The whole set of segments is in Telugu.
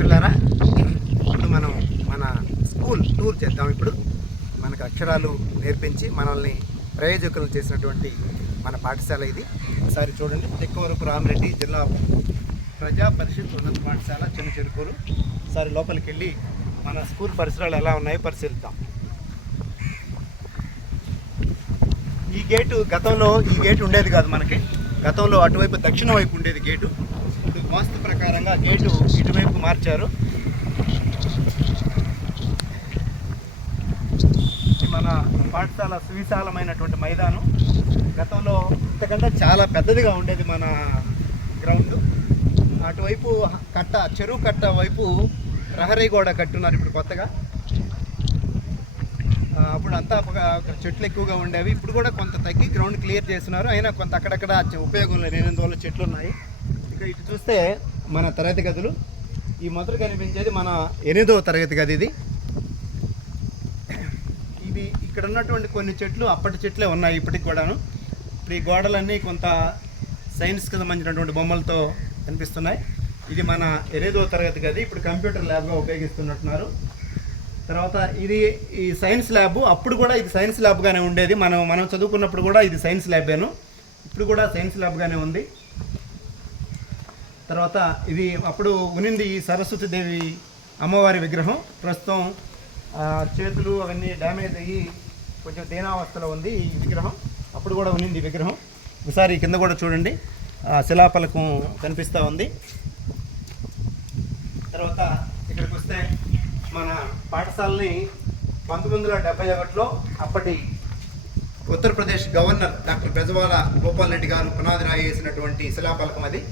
మిత్రులారా, ఇప్పుడు మనం మన స్కూల్ టూర్ చేద్దాం. ఇప్పుడు మనకు అక్షరాలు నేర్పించి మనల్ని ప్రయోజకులు చేసినటువంటి మన పాఠశాల ఇది. ఒకసారి చూడండి, తెక్కవరపు రామిరెడ్డి జిల్లా ప్రజా పరిషత్ ఉన్నత పాఠశాల చిన్న చెరుకూరు. ఒకసారి లోపలికి వెళ్ళి మన స్కూల్ పరిసరాలు ఎలా ఉన్నాయో పరిశీలిద్దాం. ఈ గేటు గతంలో ఈ గేటు ఉండేది కాదు మనకి. గతంలో అటువైపు దక్షిణ వైపు ఉండేది గేటు. ఇప్పుడు వాస్తు ప్రకారంగా గేటు ఇటువైపు మార్చారు. మన పాఠశాల సువిశాలమైనటువంటి మైదానం. గతంలో ఇంతకంటే చాలా పెద్దదిగా ఉండేది మన గ్రౌండ్. అటువైపు కట్ట, చెరువు కట్ట వైపు ప్రహరీ గోడ కట్టున్నారు ఇప్పుడు కొత్తగా. అప్పుడు అంతా చెట్లు ఎక్కువగా ఉండేవి. ఇప్పుడు కూడా కొంత తగ్గి గ్రౌండ్ క్లియర్ చేస్తున్నారు. అయినా కొంత అక్కడక్కడ ఉపయోగం లేనందువల్ల చెట్లు ఉన్నాయి. ఇక ఇటు చూస్తే మన తరగతి గదులు. ఈ మొదలు కనిపించేది మన 8వ తరగతి గది. ఇది ఇక్కడ ఉన్నటువంటి కొన్ని చెట్లు అప్పటి చెట్లే ఉన్నాయి ఇప్పటికి కూడాను. ఇప్పుడు ఈ గోడలన్నీ కొంత సైన్స్కి సంబంధించినటువంటి బొమ్మలతో కనిపిస్తున్నాయి. ఇది మన 8వ తరగతి గది. ఇప్పుడు కంప్యూటర్ ల్యాబ్గా ఉపయోగిస్తున్నట్టున్నారు. తర్వాత ఇది ఈ సైన్స్ ల్యాబ్. అప్పుడు కూడా ఇది సైన్స్ ల్యాబ్గానే ఉండేది. మనం చదువుకున్నప్పుడు కూడా ఇది సైన్స్ ల్యాబేను. ఇప్పుడు కూడా సైన్స్ ల్యాబ్గానే ఉంది. తర్వాత ఇది అప్పుడు ఉనింది ఈ సరస్వతీదేవి అమ్మవారి విగ్రహం. ప్రస్తుతం చేతులు అవన్నీ డ్యామేజ్ అయ్యి కొంచెం దీనావస్థలో ఉంది ఈ విగ్రహం. అప్పుడు కూడా ఉనింది విగ్రహం. ఒకసారి కింద కూడా చూడండి, శిలాఫలకం కనిపిస్తూ ఉంది. తర్వాత ఇక్కడికి వస్తే మన పాఠశాలని 1971లో అప్పటి ఉత్తరప్రదేశ్ గవర్నర్ డాక్టర్ బెజవాల గోపాల్ రెడ్డి గారు పునాది రాయి వేసినటువంటి శిలాఫలకం అది.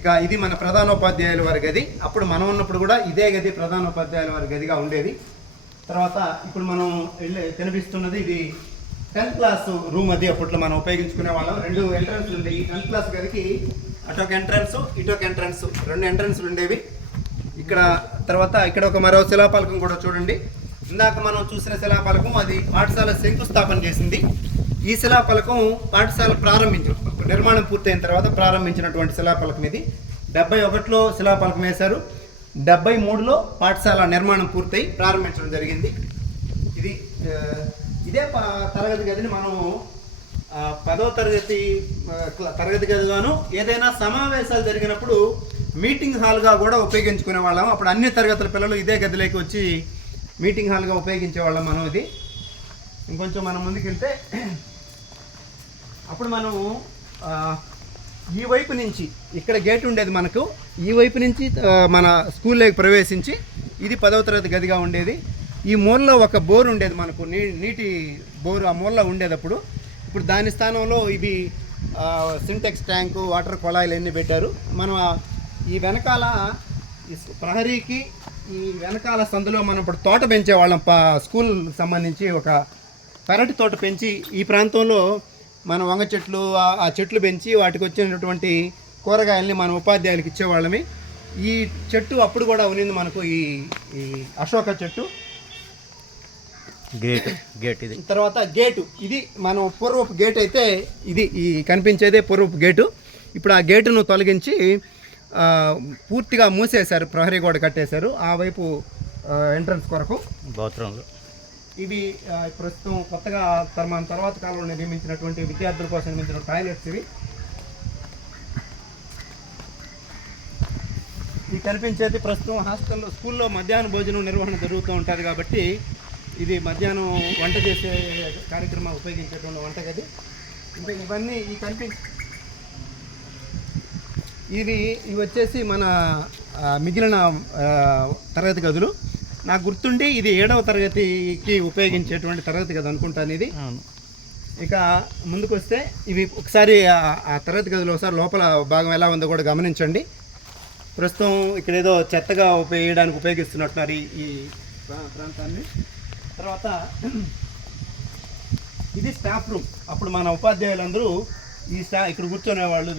ఇక ఇది మన ప్రధానోపాధ్యాయుల వారి గది. అప్పుడు మనం ఉన్నప్పుడు కూడా ఇదే గది ప్రధానోపాధ్యాయుల వారి గదిగా ఉండేది. తర్వాత ఇప్పుడు మనం కనిపిస్తున్నది ఇది 10th క్లాస్ రూమ్. అది అప్పట్లో మనం ఉపయోగించుకునే వాళ్ళం. 2 ఎంట్రన్స్లు ఉండేవి. ఈ 10th క్లాస్ గదికి అటొక ఎంట్రన్స్, ఇటొక ఎంట్రన్స్, 2 ఎంట్రన్స్లు ఉండేవి ఇక్కడ. తర్వాత ఇక్కడ ఒక మరో శిలాఫలకం కూడా చూడండి. ఇందాక మనం చూసిన శిలాఫలకం అది పాఠశాల శంకుస్థాపన చేసింది. ఈ శిలాఫలకం పాఠశాల నిర్మాణం పూర్తయిన తర్వాత ప్రారంభించినటువంటి శిలాఫలకం ఇది. 71లో శిలాఫలకం వేశారు. 73లో పాఠశాల నిర్మాణం పూర్తయి ప్రారంభించడం జరిగింది. ఇదే తరగతి గదిని మనం 10వ తరగతి గదిగాను, ఏదైనా సమావేశాలు జరిగినప్పుడు మీటింగ్ హాల్గా కూడా ఉపయోగించుకునే వాళ్ళం. అప్పుడు అన్ని తరగతుల పిల్లలు ఇదే గదిలోకి వచ్చి మీటింగ్ హాల్గా ఉపయోగించేవాళ్ళం మనం. ఇది ఇంకొంచెం మనం ముందుకెళ్తే అప్పుడు మనం ఈ వైపు నుంచి ఇక్కడ గేట్ ఉండేది మనకు. ఈ వైపు నుంచి మన స్కూల్లోకి ప్రవేశించి ఇది 10వ తరగతి గదిగా ఉండేది. ఈ మూలలో ఒక బోర్ ఉండేది మనకు, నీటి బోరు ఆ మూలలో ఉండేది అప్పుడు. ఇప్పుడు దాని స్థానంలో ఇవి సింటెక్స్ ట్యాంకు, వాటర్ కొళాయిలు అన్నీ పెట్టారు. మనం ఈ వెనకాల ఈ ప్రహరీకి ఈ వెనకాల సందులో మనం ఇప్పుడు తోట పెంచేవాళ్ళం. స్కూల్ సంబంధించి ఒక పెరటి తోట పెంచి ఈ ప్రాంతంలో మనం వంగ చెట్లు ఆ చెట్లు పెంచి వాటికి వచ్చినటువంటి కూరగాయల్ని మనం ఉపాధ్యాయులకు ఇచ్చేవాళ్ళమి. ఈ చెట్టు అప్పుడు కూడా ఉన్నింది మనకు, ఈ అశోక చెట్టు. గేట్ ఇది. తర్వాత గేటు ఇది మనం పూర్వపు గేట్ అయితే ఇది ఈ కనిపించేదే పూర్వపు గేటు. ఇప్పుడు ఆ గేటును తొలగించి పూర్తిగా మూసేశారు, ప్రహరీ గోడ కట్టేశారు ఆ వైపు ఎంట్రన్స్ కొరకు. బాత్రూమ్లు ఇవి ప్రస్తుతం కొత్తగా మన తర్వాత కాలంలో నిర్మించినటువంటి విద్యార్థుల కోసం నిర్మించిన టాయిలెట్స్ ఇవి. ఇది కనిపించేది ప్రస్తుతం హాస్టల్లో స్కూల్లో మధ్యాహ్న భోజనం నిర్వహణ జరుగుతూ ఉంటుంది కాబట్టి ఇది మధ్యాహ్నం వంట చేసే కార్యక్రమం ఉపయోగించేటువంటి వంటగది. ఇంకా ఇవన్నీ ఇవి వచ్చేసి మన మిగిలిన తరగతి గదులు. నాకు గుర్తుండి ఇది 7వ తరగతికి ఉపయోగించేటువంటి తరగతి గది అనుకుంటాను ఇది. ఇక ముందుకు వస్తే ఇవి ఒకసారి ఆ తరగతి గదిలో ఒకసారి లోపల భాగం ఎలా ఉందో కూడా గమనించండి. ప్రస్తుతం ఇక్కడ ఏదో చెత్తగా వేయడానికి ఉపయోగిస్తున్నట్టున్నారు ఈ ప్రాంతాన్ని. తర్వాత ఇది స్టాఫ్ రూమ్. అప్పుడు మన ఉపాధ్యాయులందరూ ఇక్కడ కూర్చునేవాళ్ళు,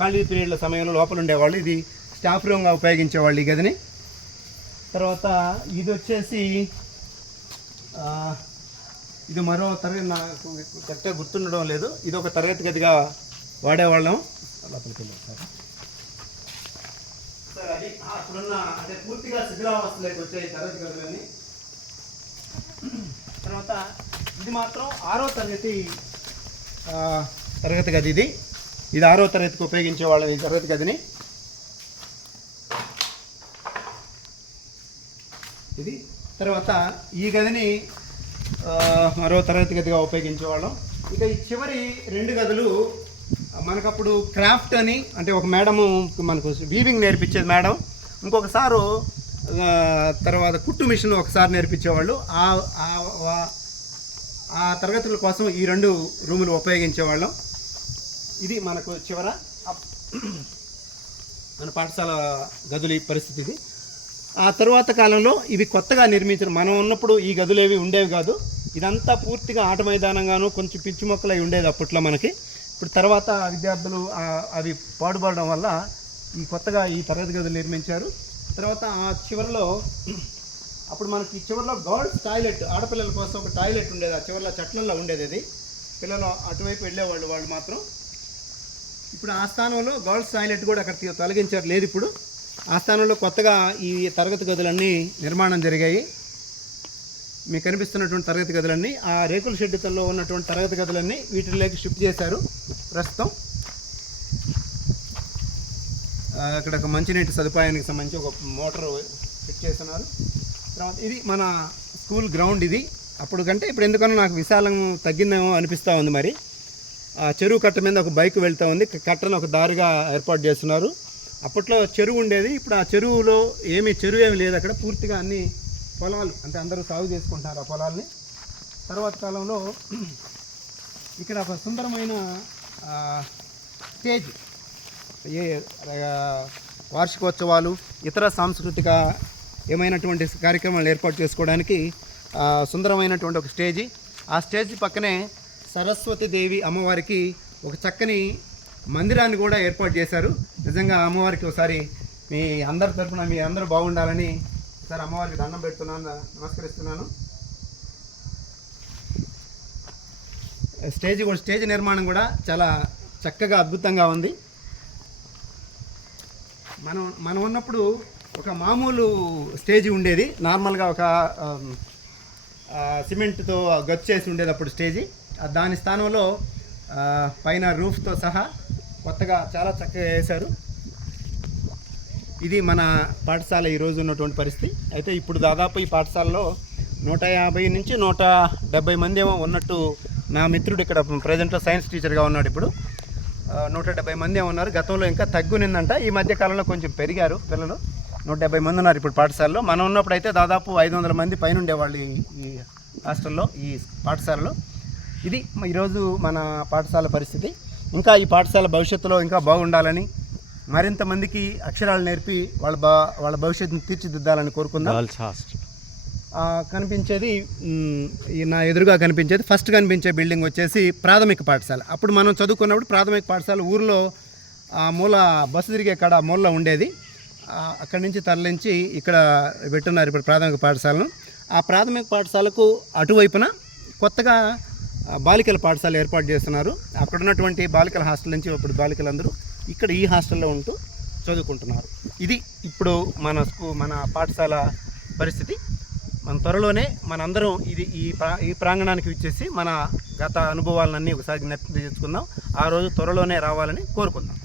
ఖాళీ పీరియడ్ల సమయంలో లోపల ఉండేవాళ్ళు. ఇది స్టాఫ్ రూమ్గా ఉపయోగించేవాళ్ళు ఈ గదిని. తర్వాత ఇది వచ్చేసి ఇది మరో తరగతి, నాకు కరెక్ట్గా గుర్తుండడం లేదు. ఇది ఒక తరగతి గదిగా వాడేవాళ్ళం. లోపలికి వెళ్ళి సార్ అది అప్పుడున్న అంటే పూర్తిగా శిథిలావస్థలోకి వచ్చాయి తరగతి గదులన్నీ. తర్వాత ఇది మాత్రం 6వ తరగతి తరగతి గది. ఇది 6వ తరగతికి ఉపయోగించేవాళ్ళం ఈ తరగతి గదిని. ఇది తర్వాత ఈ గదిని 6వ తరగతి గదిగా ఉపయోగించేవాళ్ళం. ఇక ఈ చివరి 2 గదులు మనకప్పుడు క్రాఫ్ట్ అని, అంటే ఒక మేడము మనకు వీవింగ్ నేర్పించేది మేడం, ఇంకొకసారి తర్వాత కుట్టు మిషన్ ఒకసారి నేర్పించేవాళ్ళు. ఆ తరగతుల కోసం ఈ 2 రూములు ఉపయోగించేవాళ్ళం. ఇది మనకు చివర మన పాఠశాల గదులు పరిస్థితి ఇది. ఆ తరువాత కాలంలో ఇవి కొత్తగా నిర్మించిన, మనం ఉన్నప్పుడు ఈ గదులు ఏవి ఉండేవి కాదు. ఇదంతా పూర్తిగా ఆట మైదానంగాను కొంచెం పిచ్చి మొక్కలు అవి ఉండేది అప్పట్లో మనకి. ఇప్పుడు తర్వాత విద్యార్థులు అవి పాడుపడడం వల్ల ఈ కొత్తగా ఈ తరగతి గదులు నిర్మించారు. తర్వాత ఆ చివరిలో అప్పుడు మనకి చివరిలో గర్ల్స్ టాయిలెట్, ఆడపిల్లల కోసం ఒక టాయిలెట్ ఉండేది. ఆ చివరిలో చెట్లలో ఉండేది. అది పిల్లలు అటువైపు వెళ్ళేవాళ్ళు వాళ్ళు మాత్రం. ఇప్పుడు ఆ స్థానంలో గర్ల్స్ టాయిలెట్ కూడా అక్కడ తొలగించారు, లేదు ఇప్పుడు. ఆ స్థానంలో కొత్తగా ఈ తరగతి గదులన్నీ నిర్మాణం జరిగాయి. మీకు కనిపిస్తున్నటువంటి తరగతి గదులన్నీ ఆ రేకుల షెడ్డులో ఉన్నటువంటి తరగతి గదులన్నీ వీటిలోకి షిఫ్ట్ చేశారు ప్రస్తుతం. అక్కడ ఒక మంచినీటి సదుపాయానికి సంబంధించి ఒక మోటార్ ఫిట్ చేస్తున్నారు. తర్వాత ఇది మన స్కూల్ గ్రౌండ్. ఇది అప్పుడు కంటే ఇప్పుడు ఎందుకన్నా నాకు విశాలం తగ్గిందేమో అనిపిస్తూ ఉంది. మరి ఆ చెరువు కట్ట మీద ఒక బైక్ వెళ్తూ ఉంది, కట్టను ఒక దారిగా ఏర్పాటు చేస్తున్నారు. అప్పట్లో చెరువు ఉండేది, ఇప్పుడు ఆ చెరువులో చెరువు ఏమి లేదు. అక్కడ పూర్తిగా అన్ని పొలాలు, అంటే అందరూ సాగు చేసుకుంటున్నారు ఆ పొలాల్ని. తర్వాత కాలంలో ఇక్కడ ఒక సుందరమైన స్టేజ్, వార్షికోత్సవాలు ఇతర సాంస్కృతిక ఏమైనటువంటి కార్యక్రమాలు ఏర్పాటు చేసుకోవడానికి సుందరమైనటువంటి ఒక స్టేజీ. ఆ స్టేజ్ పక్కనే సరస్వతీదేవి అమ్మవారికి ఒక చక్కని మందిరాన్ని కూడా ఏర్పాటు చేశారు. నిజంగా అమ్మవారికి ఒకసారి మీ అందరి తరఫున మీ అందరూ బాగుండాలని ఒకసారి అమ్మవారికి దండం పెడుతున్నాను, నమస్కరిస్తున్నాను. స్టేజ్ నిర్మాణం కూడా చాలా చక్కగా అద్భుతంగా ఉంది. మనం ఉన్నప్పుడు ఒక మామూలు స్టేజ్ ఉండేది, నార్మల్గా ఒక సిమెంట్తో గచ్చేసి ఉండేది అప్పుడు స్టేజీ. దాని స్థానంలో పైన రూఫ్తో సహా కొత్తగా చాలా చక్కగా వేశారు. ఇది మన పాఠశాల ఈరోజు ఉన్నటువంటి పరిస్థితి. అయితే ఇప్పుడు దాదాపు ఈ పాఠశాలలో 150 నుంచి 170 మంది ఏమో ఉన్నట్టు నా మిత్రుడు ఇక్కడ ప్రజెంట్లో సైన్స్ టీచర్గా ఉన్నాడు. ఇప్పుడు 170 మంది ఏమో ఉన్నారు. గతంలో ఇంకా తగ్గునిందంట, ఈ మధ్య కాలంలో కొంచెం పెరిగారు పిల్లలు. 170 మంది ఉన్నారు ఇప్పుడు పాఠశాలలో. మనం ఉన్నప్పుడు అయితే దాదాపు 500 మంది పైన ఉండేవాళ్ళు ఈ హాస్టల్లో, ఈ పాఠశాలలో. ఇది ఈరోజు మన పాఠశాల పరిస్థితి. ఇంకా ఈ పాఠశాల భవిష్యత్తులో ఇంకా బాగుండాలని, మరింత మందికి అక్షరాలు నేర్పి వాళ్ళ భవిష్యత్తును తీర్చిదిద్దాలని కోరుకుందాం. కనిపించేది నా ఎదురుగా కనిపించేది ఫస్ట్ కనిపించే బిల్డింగ్ వచ్చేసి ప్రాథమిక పాఠశాల. అప్పుడు మనం చదువుకున్నప్పుడు ప్రాథమిక పాఠశాల ఊరిలో మూల బస్సు తిరిగే కాడ మూలలో ఉండేది. అక్కడి నుంచి తరలించి ఇక్కడ పెట్టున్నారు ఇప్పుడు ప్రాథమిక పాఠశాలను. ఆ ప్రాథమిక పాఠశాలకు అటువైపున కొత్తగా బాలికల పాఠశాల ఏర్పాటు చేస్తున్నారు. అక్కడ ఉన్నటువంటి బాలికల హాస్టల్ నుంచి ఇప్పుడు బాలికలందరూ ఇక్కడ ఈ హాస్టల్లో ఉంటూ చదువుకుంటున్నారు. ఇది ఇప్పుడు మన పాఠశాల పరిస్థితి. మన త్వరలోనే మనందరం ఈ ప్రాంగణానికి వచ్చేసి మన గత అనుభవాలన్నీ ఒకసారి జ్ఞప్తి తెచ్చుకుందాం. ఆ రోజు త్వరలోనే రావాలని కోరుకుందాం.